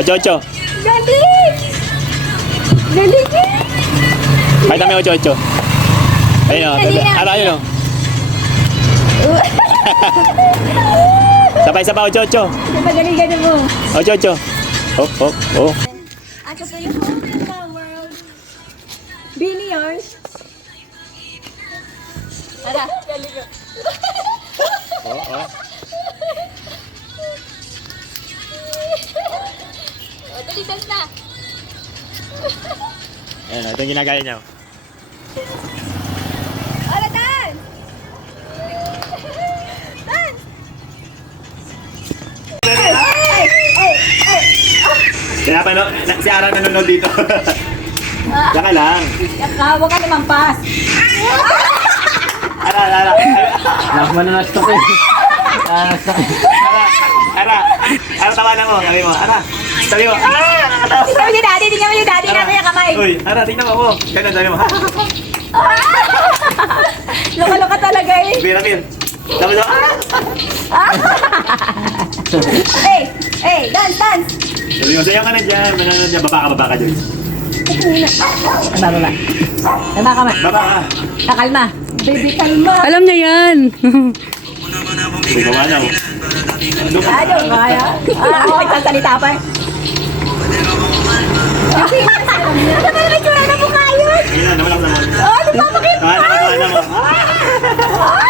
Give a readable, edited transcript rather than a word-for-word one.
O, Chocho. Galing! Galing eh! Pakita mo yung Chocho. Ayun o. Ayun o. Sabay sa o, Chocho. Napagaling-galing mo. O, Chocho. Hop, hop, oh. Ako sa iyo, home in the world. Bini yours. Tara, galing ko. Oo. Dali, dali na. Ayun o, ito yung ginagaya niya. Ala, dance! Dance! Kaya pa si Ara nanonood dito. Saka lang. Huwag ka naman pas. Ara. Mananas to ko eh. Ara, tawanan mo. Sabi mo, Ara. Sabi mo, nakakatawa. Tingnan mo yung daddy, tingnan mo yung daddy namin yung kamay. Uy, Ara, tingnan mo ako. Ganun, sabi mo. Loka-loka talaga eh. Bir. Sabi mo, Hey, dance, dance. Sabi mo, sayo ka na dyan. Manonood dyan. Baba ka dyan. Baba. Tama ka ma. Baba ka. Kakalma. Baby, kalma. Alam niya yan. Uy, kawana mo. Ayaw, kaya. Okay, sasalita pa eh. Ano ba yung itsura na mukha yun? Ayun na, nawala ko naman. Oh, ano pa? Bakit? Tawanan mo. Ay!